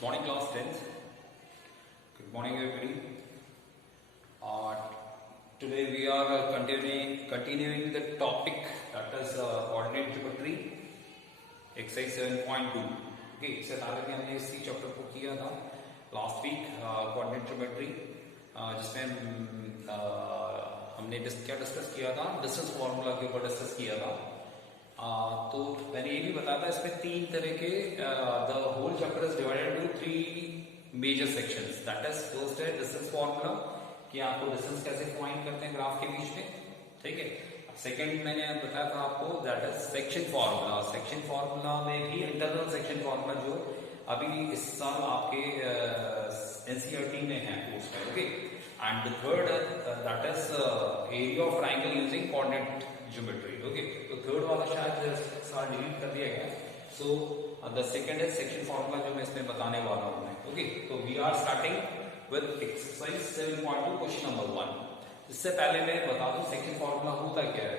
Good morning, class 10th. Good morning, everybody. Today we are continuing the topic, that is coordinate geometry, exercise 7.2. Okay, इससे पहले भी हमने इसी chapter को किया था लास्ट वीक, कोऑर्डिनेट ज्योमेट्री, जिसमें हमने क्या डिस्कस किया था, डिस्टेंस फार्मूला के ऊपर डिस्कस किया था। तो मैंने ये भी बताया था इसमें तीन तरह के, the whole chapter is divided into three major sections. That is first है डिस्टेंस फार्मूला, कि आपको डिस्टेंस कैसे फाइंड करते हैं ग्राफ के बीच में, ठीक है। सेकंड मैंने बताया था आपको, that is section formula. Section formula में भी इंटरनल सेक्शन फार्मूला जो अभी इस साल आपके एनसीईआरटी में है कोर्स में, okay. And the third that is area of triangle using coordinate geometry, okay. तो थर्ड वाला शायद साल डिलीट कर दिया गया। So the second is section formula जो मैं इसमें बताने वाला हूं, ओके। तो we are starting with exercise 7.2 question number 1। इससे पहले मैं बता दूं सेक्शन फार्मूला होता क्या है।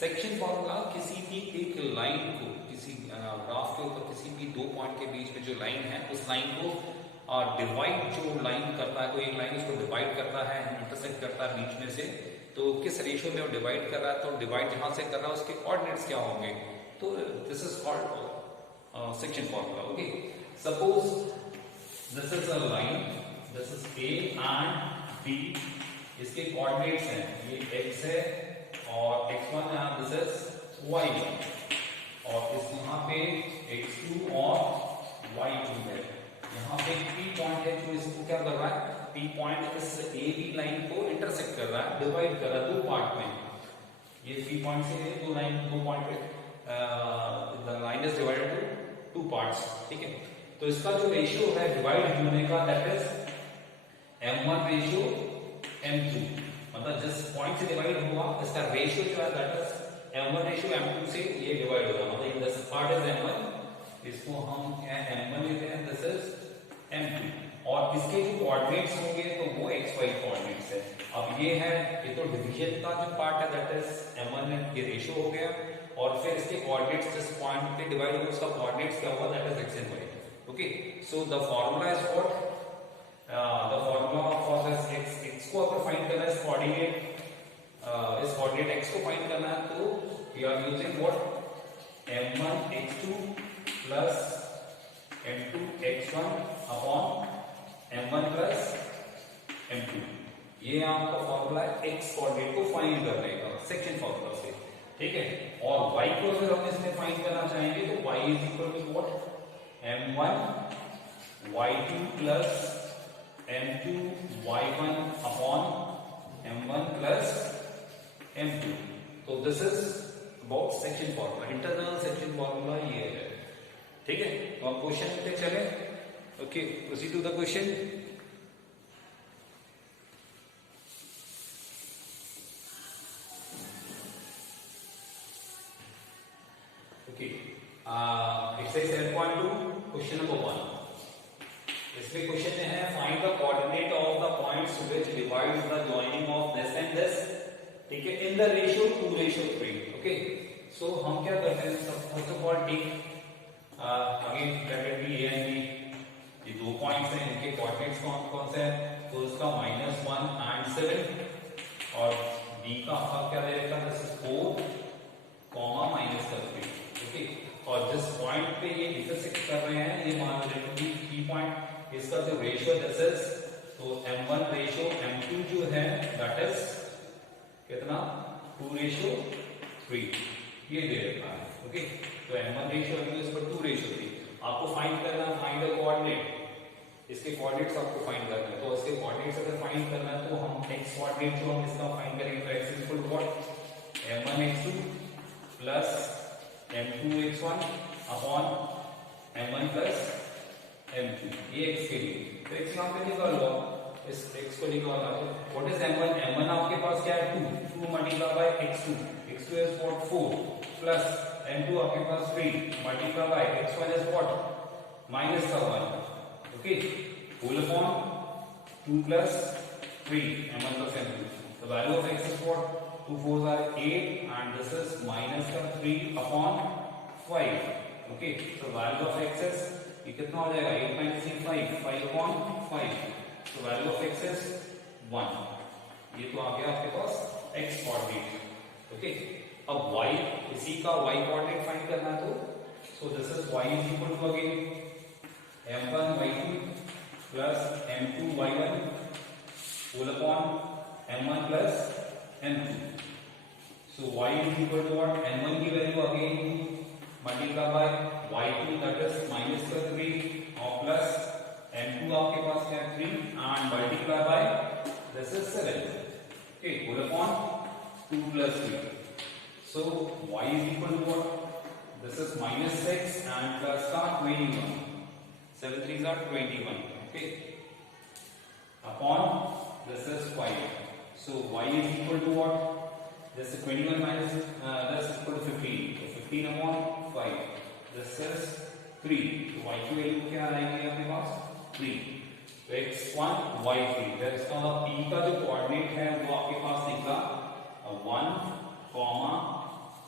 सेक्शन फार्मूला किसी भी एक लाइन को, किसी ग्राफ के ऊपर किसी भी दो पॉइंट के बीच में जो लाइन है, उस लाइन को डिवाइड जो लाइन करता है, कोई एक लाइन उसको डिवाइड करता है, इंटरसेक्ट करता है बीच में से, तो किस रेशियो में वो डिवाइड कर रहा है, तो डिवाइड जहां से कर रहा है उसके कोऑर्डिनेट्स क्या होंगे, तो this is called section formula, okay. Suppose this is a line, this is A and B, इसके कोऑर्डिनेट्स हैं, ये x है और x1 है, दिस इज y1, और इस यहाँ पे x2 और y2 है। यहाँ पे P पॉइंट है जो इसको क्या कर रहा है, P पॉइंट इस ए बी लाइन को इंटरसेक्ट कर रहा है, डिवाइड कर रहा है दो पार्ट में। ये P पॉइंट से दो पॉइंट पे the line is divided to two parts, ठीक है। तो इसका जो रेशियो है डिवाइड होने का, that is m1 ratio m2, मतलब जिस पॉइंट से डिवाइड हुआ इसका रेशियो जो है that is m1 ratio m2 से ये डिवाइड होगा, मतलब दिस पार्ट इज m1, इसको हम m1 लेते हैं, दिस इज m2, और इसके जो कोऑर्डिनेट्स होंगे तो वो xy कोऑर्डिनेट्स है। अब ये है, ये तो डिवीजन का जो पार्ट है दैट इज m1 में ये रेशियो हो गया, और फिर इसके कोऑर्डिनेट्स जिस पॉइंट पे डिवाइड हुआ उसका कोऑर्डिनेट्स क्या हुआ, that is x and y, okay. So the formula is what, the formula for this x को अगर फाइंड करना है, इस कोऑर्डिनेट x को फाइंड करना है, तो we are using what, m1 x2 plus m2 x1 upon m1 plus m2। ये आपका फार्मूला है x कोऑर्डिनेट को फाइंड करने का सेक्शन फार्मूला से, ठीक है। और y को अगर हम इसमें फाइंड करना चाहेंगे तो y is equal to what, m1 y2 plus m2 y1 upon m1 plus m2। तो this is about section formula, internal section formula ये है, ठीक है। तो हम क्वेश्चन पे चले, okay, proceed to the question. Okay, exercise 7.2 question number 1। इसमें क्वेश्चन में है, find the coordinate of the points which divides the joining of this and this, ठीक है, in the ratio 2:3, okay. So हम क्या करते हैं, first of all take again bracket B A and B, ये दो पॉइंट्स हैं, इनके कोऑर्डिनेट्स कौन से हैं, तो इसका -1 एंड 7, और बी का आपका क्या रहेगा, दिस इज 4, -3, ओके। और जिस पॉइंट पे ये इंटरसेक्ट कर रहे हैं, ये मान लेते हैं की पॉइंट, इसका जो रेशियो दिस इज, तो m1 रेशियो m2 जो है दैट इज कितना, 2:3, ये दे रखा है, ओके। तो m1 रेशियो m2 इस पर 2:3 आपको फाइंड करना है, फाइंड द कोऑर्डिनेट, इसके कोऑर्डिनेट्स आपको फाइंड करना है। तो इसके कोऑर्डिनेट्स अगर फाइंड करना है तो हम x कोऑर्डिनेट जो हम इसका फाइंड करेंगे, तो x is equal to what, m1 x2 plus m2 x1 upon m1 plus m2, ये x के लिए। तो x यहां पे निकाल लो, इस x को निकालना है, व्हाट इज m1, m1 आपके पास क्या है, 2 multiply by x2 is what 4, plus m2 आपके पास 3 multiply by x1 is what, minus का 1, okay, whole upon 2 plus 3 m1 plus m2। The value of x is what, 2 4s are 8 and this is minus का 3 upon 5, okay। So value of x is कितना हो जाएगा 8 minus 5 5/5 तो value of x is 1 ये तो आ गया आपके पास x coordinate okay अब y इसी का y कोऑर्डिनेट फाइंड करना है तो so this is y is equal to again m1 y2 plus m2 y1 whole upon m1 plus m2 so y is equal to what m1 की value again multiply by y2 that is minus 3 और plus m2 आपके पास क्या है 3 and multiply by this is 7 okay whole upon 2 plus 3 so y is equal to what this is minus 6 and plus का 21 7 3s are 21 okay upon this is 5 so y is equal to what this is 21 minus this is equal to 15 so 15 upon 5 this is 3 तो y की value क्या आएगी आपके पास 3 तो x1 y3 फिर इसका p का जो कोऑर्डिनेट है वो आपके पास निकला 1,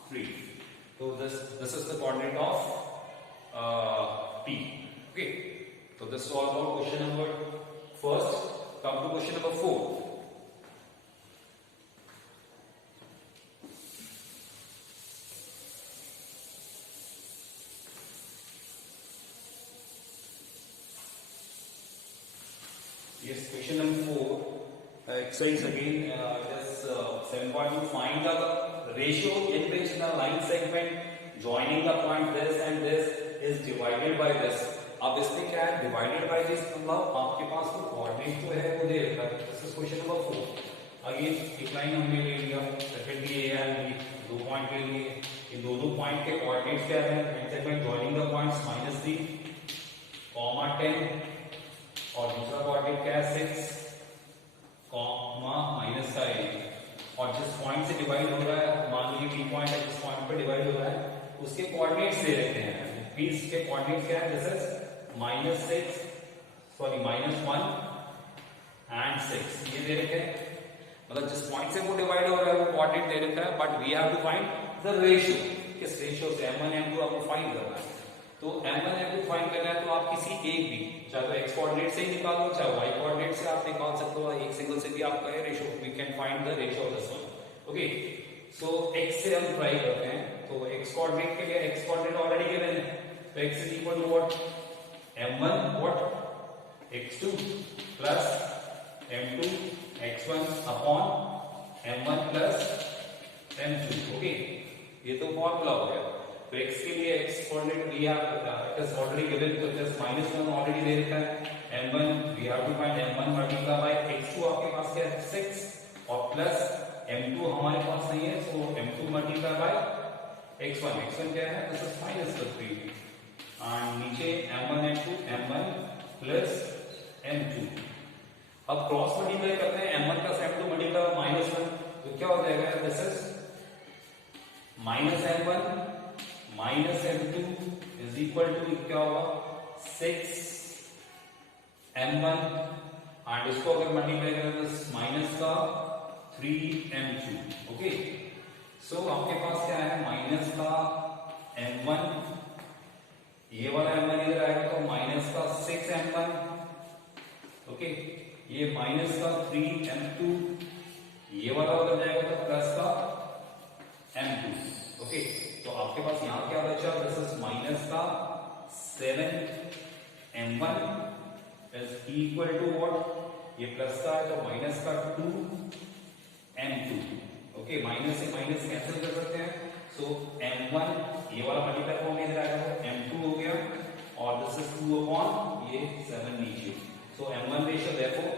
3 तो this is the coordinate of p okay so this is all about question number first come to question number 4 yes question number 4 exercise again just 7.2 find the ratio in which the line segment joining the point this and this is divided by this अब इसमें क्या है divided by this मतलब आपके पास वो coordinate जो है वो दे रखा है this is question number 4 again एक लाइन हमने ले लिया सेकंड ये है दो पॉइंट ले लिए इन दो पॉइंट के कोऑर्डिनेट्स क्या है line segment joining the points -3, 10 और दूसरा कोऑर्डिनेट क्या है 6, माइनस का 8 और जिस पॉइंट से डिवाइड हो रहा है मान लीजिए टी पॉइंट है जिस पॉइंट पर डिवाइड हो रहा है उसके कोऑर्डिनेट्स दे रखे हैं पीस के कोऑर्डिनेट्स क्या है दिस इज -6 सॉरी -1 एंड 6 ये दे रखे हैं मतलब जिस पॉइंट से वो डिवाइड हो रहा है वो कोऑर्डिनेट दे रखा है but we have to find the ratio किस रेशियो से m1 m2 आपको फाइंड करना है तो m1 m2 फाइंड करना है तो आप किसी एक भी चाहे तो x कोऑर्डिनेट से ही निकालो चाहे y कोऑर्डिनेट से आप निकाल सकते हो एक सिंगल से भी आपका है ratio we can find the ratio of this one okay so x से हम ट्राई करते हैं तो x कोऑर्डिनेट के लिए x कोऑर्डिनेट ऑलरेडी गिवन है तो x is equal to what m1 what x2 plus m2 x1 upon m1 plus m2 okay ये तो फॉर्मूला हो गया तो x के लिए x coordinate we have it is already given तो जस्ट -1 ऑलरेडी दे रखा है m1 we have to find m1 multiply by x2 आपके पास क्या है 6 और प्लस m2 हमारे पास नहीं है सो m2 मल्टीप्लाई बाय x1 क्या है दिस इज -3 एंड नीचे m1 m1 प्लस m2 अब क्रॉस मल्टीप्लाई करते हैं m1 plus m2 multiply by -1 तो क्या हो जाएगा this is -m1 minus m2 is equal to क्या होगा 6 m1 एंड इसको अगर मल्टीप्लाई करें तो माइनस का 3 m2 ओके सो आपके पास क्या है माइनस का m1 ये वाला m1 इधर आएगा तो माइनस का 6 m1 ओके ये माइनस का 3 m2 ये वाला उधर जाएगा तो प्लस का m2 ओके तो आपके पास यहां क्या बचा दिस इज माइनस का 7 m1 is equal to what ये प्लस का है तो माइनस का 2 m2 ओके माइनस से माइनस कैंसिल कर सकते हैं सो m1 ये वाला मल्टीप्लाई फॉर्म में इधर आएगा तो m2 हो गया और दिस इज 2 अपॉन ये 7 नीचे सो m1 रेशियो देयरफॉर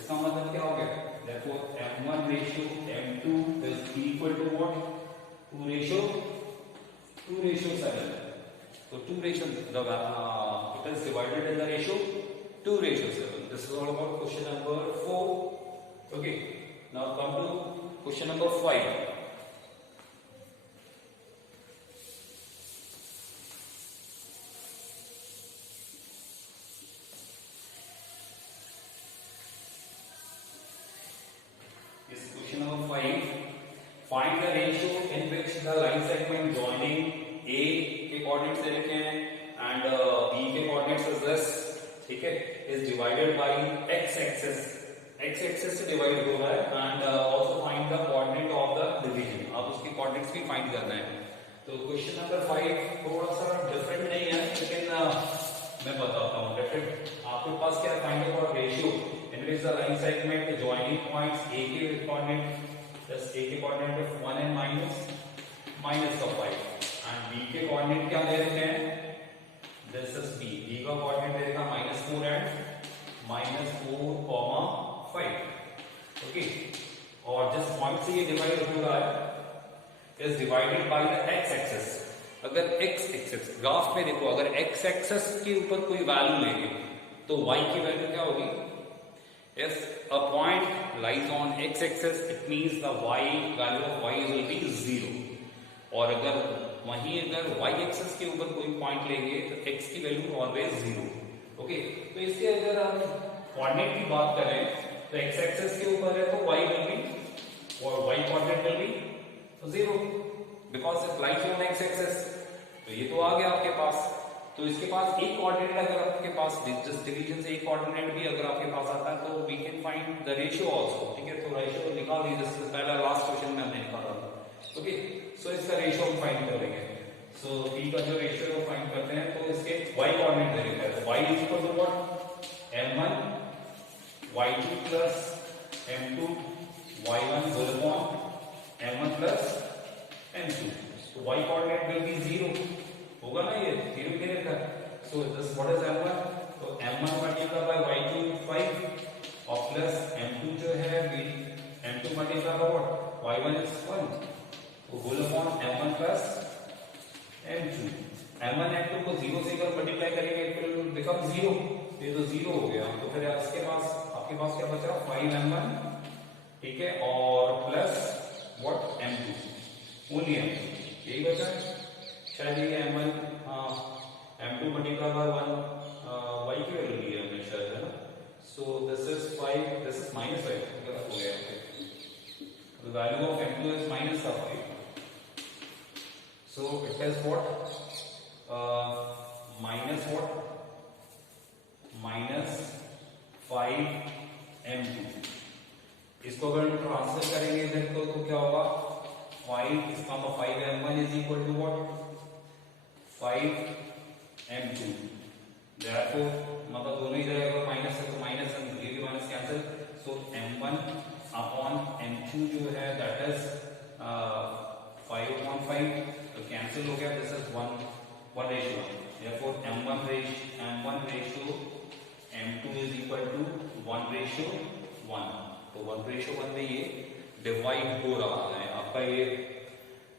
इसका मतलब क्या हो गया therefore m1 ratio m2 is equal to what 2 ratio 7 so 2 ratio the it is divided in the ratio 2 ratio 7 this is all about question number 4 okay now come to question number 5 this question number 5 find the ratio in which the line segment joining A के coordinates दे रखे हैं and B B के coordinates is this, ठीक है, is divided by x axis, x axis से divide हो रहा है, and also find the coordinate of the division, आप उसके कोऑर्डिनेट्स भी फाइंड करना है। तो क्वेश्चन नंबर 5 थोड़ा सा डिफरेंट नहीं है, लेकिन मैं बताता हूँ डिफरेंट। आपके पास क्या फाइंड आउट और ratio in which the line segment joining points A के कोऑर्डिनेट प्लस ए के coordinate of 1 and minus of 5, and B के कोऑर्डिनेट क्या दे रखे हैं, दिस इज बी, बी का कोऑर्डिनेट दे रखा -4 एंड -4, 5, ओके, और जिस पॉइंट से ये डिवाइड हो रहा है is divided by the x axis. अगर एक्स एक्सिस ग्राफ में देखो, अगर एक्स एक्सिस के ऊपर कोई वैल्यू लेंगे तो वाई की वैल्यू क्या होगी, if a point lies on X axis it means the Y value of Y will be 0, और अगर वहीं अगर वाई एक्सिस के ऊपर कोई पॉइंट लेंगे तो एक्स की वैल्यू ऑलवेज 0, ओके। तो इसके अगर हम कोऑर्डिनेट की बात करें तो एक्स एक्सिस के ऊपर है तो वाई विल बी, और Y coordinate will be 0 because it lies on X axis. तो ये तो आ गया आपके पास। तो इसके पास एक कोऑर्डिनेट अगर आपके पास जिस डिवीजन से एक कोऑर्डिनेट भी अगर आपके पास आता है तो we can find the ratio also, ठीक है। तो रेशियो निकाल दीजिए, जैसे पहला लास्ट क्वेश्चन में हमने निकाला था, ओके। सो इसका रेशियो हम फाइंड करेंगे। सो p का जो रेशियो है फाइंड करते हैं, तो इसके y कोऑर्डिनेट दे रखा है, y is equal to what, m1 y2 plus m2 y1 whole upon m1 plus m2। तो y कोऑर्डिनेट विल बी 0 होगा ना, ये 0 के लिए था। So this what is m1, तो m1 मल्टीप्लाई बाय y2 5 और प्लस m2 जो है m2 multiply by what y1 is 1, तो whole upon m1 plus m2। m1 m2 को 0 से अगर मल्टीप्लाई करेंगे इट विल बिकम 0, ये तो 0 हो गया। तो फिर इसके पास आपके पास क्या बचा 5m1, ठीक है, और plus what m2, only m2, यही बचा शायद। ये m1 m2 multiply by 1 y की वैल्यू ली है हमने शायद, है ना। सो दिस इज 5, दिस इज -5, गलत हो गया, the value of m2 is -5, so it is what minus what -5m2। इसको अगर हम ट्रांसफर करेंगे इधर तो क्या होगा, 5 इसका मतलब 5m1 is equal to what 5m2। therefore मतलब दोनों ही जगह माइनस है तो माइनस है, ये भी माइनस कैंसिल। सो m1 अपॉन m2 जो है दैट इज 5/5, तो कैंसिल हो गया, this is 1 ratio, therefore m1 ratio m2 is equal to 1/1, तो 1/1 में ये डिवाइड हो रहा है आपका ये,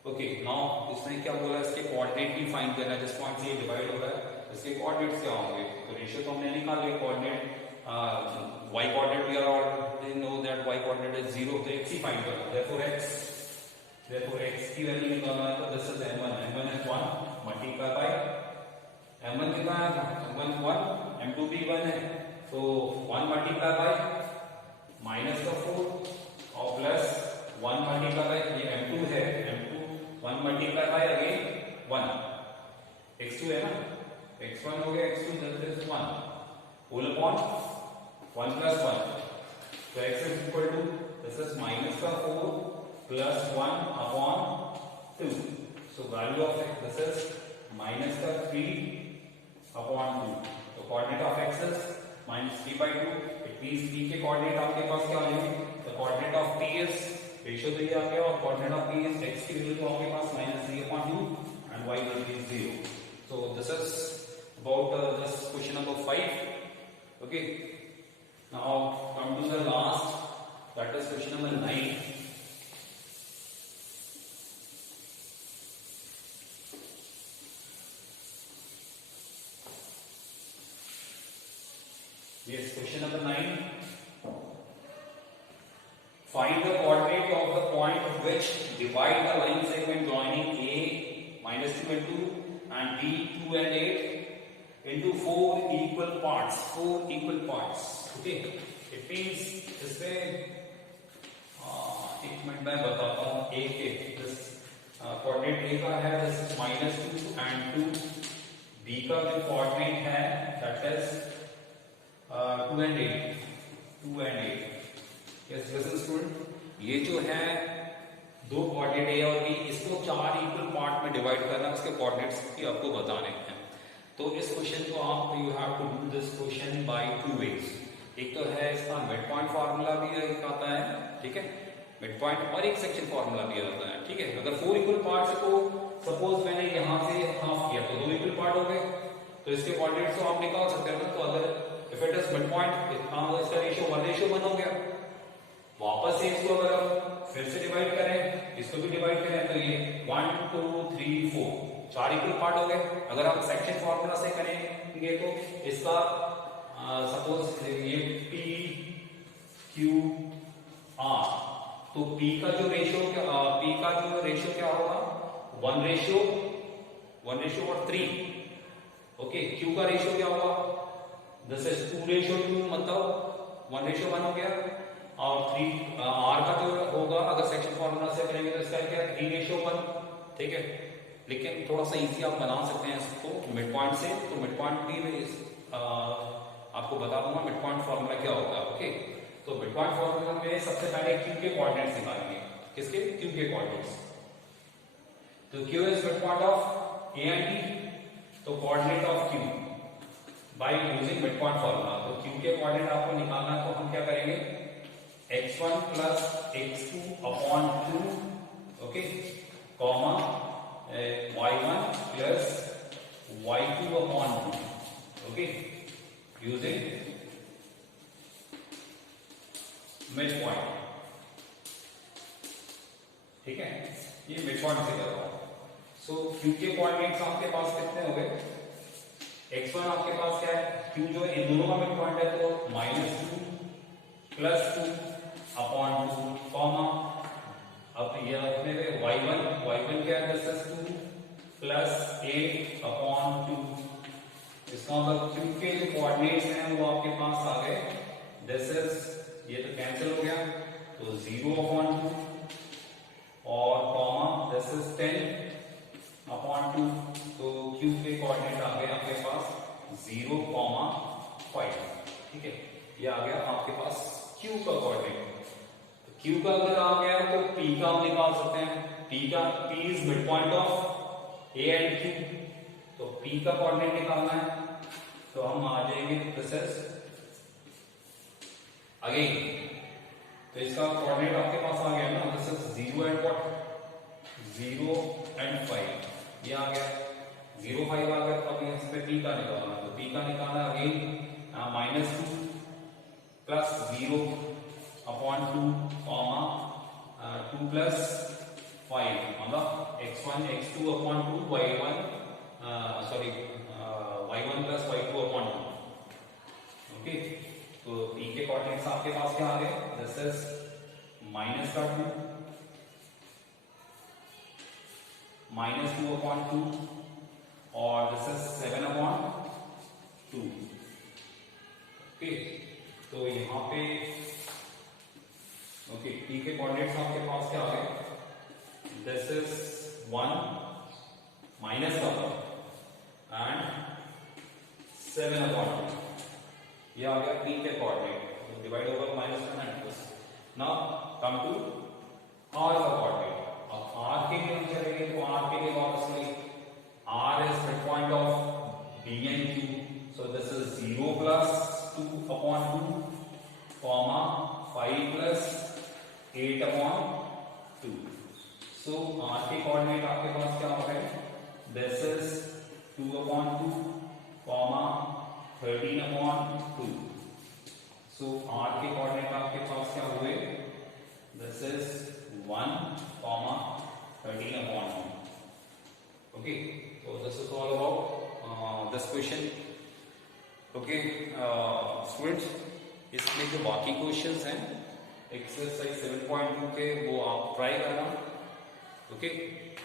ओके। नाउ इसने क्या बोला, इसके कोऑर्डिनेट भी फाइंड करना है, जिस पॉइंट से ये डिवाइड हो रहा है इसके कोऑर्डिनेट्स क्या होंगे। तो रेशियो तो हमने निकाल लिया, coordinate y coordinate we are already know that y coordinate is 0, तो x ही फाइंड करना है, therefore x की वैल्यू निकालना है, तो this is m1 is 1 multiply by m1 कितना है, m1 1, m2 भी 1 है, तो 1 मल्टीप्लाई बाय -4 और प्लस 1 मल्टीप्लाई बाय ये m2 है, m2 1 multiply by again 1, x2 है ना, x1 हो गया, x2 that is 1 whole upon 1 plus 1, तो x is equal to this is -4 plus 1 upon 2, so value of x this is -3 upon 2, तो coordinate of x is -3/2, it means p के coordinate आपके पास क्या आ जाएंगे, the coordinate of p is ratio तो ये आ गया, और coordinate of p is x की वैल्यू तो आपके पास -3/2 and y will be 0। So this is about this question number 5, okay। Now come to the last, that is question number 9. Yes, question number 9. Find the coordinate of the point which divide the line segment joining A -2 and 2 and B 2 and 8 into 4 equal parts, okay। It means इसमें एक minute मैं बताता हूँ, A के this coordinate A का है, this is -2 and 2, B का जो कोऑर्डिनेट है that is 2 and 8, 2 and 8. Yes listen student, ये जो है दो कोऑर्डिनेट ए और बी, इसको 4 इक्वल पार्ट में डिवाइड करना, उसके कोऑर्डिनेट्स भी आपको बताने हैं। तो इस क्वेश्चन को आप you have to do this question by 2 ways। एक तो है इसका मिड पॉइंट फार्मूला भी एक आता है, ठीक है, मिड पॉइंट, और एक सेक्शन फार्मूला भी आता है, ठीक है। अगर 4 इक्वल पार्ट्स है तो सपोज मैंने यहां से हाफ किया तो 2 इक्वल पार्ट हो गए, तो इसके कोऑर्डिनेट्स तो आप निकाल सकते हैं ना। तो अगर if it is mid point, इसका रेशियो 1:1 हो गया। वापस से इसको अगर हम फिर से डिवाइड करें, इसको भी डिवाइड करें, तो ये 1 2 3 4 4 इक्वल पार्ट हो गए। अगर हम सेक्शन फार्मूला से करेंगे तो इसका सपोज ये P Q R, तो P का जो रेशियो क्या होगा 1:3। ओके, Q का रेशियो क्या होगा, दिस इज 2:2, मतलब 1:1 हो गया। और 3 R का जो होगा अगर सेक्शन फार्मूला से करेंगे तो इसका क्या 3:1, ठीक है। लेकिन थोड़ा सा इजी आप बना सकते हैं इसको मिड पॉइंट से। तो मिड पॉइंट भी मैं आपको बता दूंगा मिड पॉइंट फार्मूला क्या होगा। ओके, तो मिड पॉइंट फार्मूला में सबसे पहले Q के कोऑर्डिनेट्स निकालेंगे। किसके? Q के कोऑर्डिनेट्स। तो Q is mid point of A and B, तो coordinate of Q by using mid point formula. तो Q के कोऑर्डिनेट आपको निकालना है, तो हम क्या करेंगे, x1 plus x2 upon 2, okay, comma y1 plus y2 upon 2, okay, using mid point, ठीक है। ये मिड पॉइंट से कर रहा हूं। सो Q के कोऑर्डिनेट्स आपके पास कितने हो गए, x1 आपके पास क्या है, Q जो इन दोनों का मिड पॉइंट है, तो -2 + 2 अपॉन 2, कॉमा, अब ये अपने y1 क्या है, 2 + 8 अपॉन 2। इसका मतलब Q के जो कोऑर्डिनेट्स हैं वो आपके पास आ गए, दिस इज, ये तो कैंसिल हो गया, तो 0 अपॉन 2 और कॉमा दिस इज 10 अपॉन 2। तो Q के कोऑर्डिनेट आ गए आपके पास 0, 5, ठीक है। ये आ गया आपके पास Q का कोऑर्डिनेट। तो Q का अगर आ गया तो P का हम निकाल सकते हैं। P is mid point of A and Q, तो P का कोऑर्डिनेट निकालना है, तो हम आ जाएंगे, दिस इज अगेन, तो इसका कोऑर्डिनेट आपके पास आ गया ना, दिस इज 0 and 5, ये आ गया 0 5 आ गया। अब इस पे P का निकालना, तो P का निकालना अगेन -2 + 0 अपॉन 2, कॉमा 2 + 5, मतलब x1 x2 upon 2, y1 + y2 upon 2, okay. तो P के कोऑर्डिनेट्स आपके पास क्या आ गए, दिस इज -2 अपॉन 2 और दिस इज 7 अपॉन 2, ओके। तो यहां पे ओके, P के कोऑर्डिनेट्स आपके पास क्या आ गए, दिस इज 1 माइनस का एंड 7 अपॉन 2, ये आ गया P के coordinate, divide over -1 and plus. Now come to R का कोऑर्डिनेट। अब R के लिए हम चलेंगे, तो R के लिए obviously R is mid point of B and Q, so this is 0 + 2 upon 2, comma 5 + 8 upon 2। So R के कोऑर्डिनेट आपके पास क्या हो गए, this is 2 upon 2, comma 13 upon 2। So R के कोऑर्डिनेट आपके पास क्या हुए, दिस इज 1, 13 अपॉन 2, ओके। तो this is all about this question, okay students. इसमें जो बाकी क्वेश्चंस हैं एक्सरसाइज 7.2 के, वो आप ट्राई करना, ओके।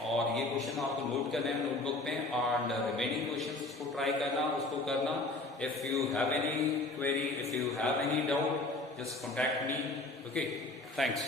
और ये क्वेश्चन आपको नोट करना है नोटबुक में, एंड रिमेनिंग क्वेश्चंस को ट्राई करना, उसको करना। If you have any query, if you have any doubt, just contact me, okay? Thanks.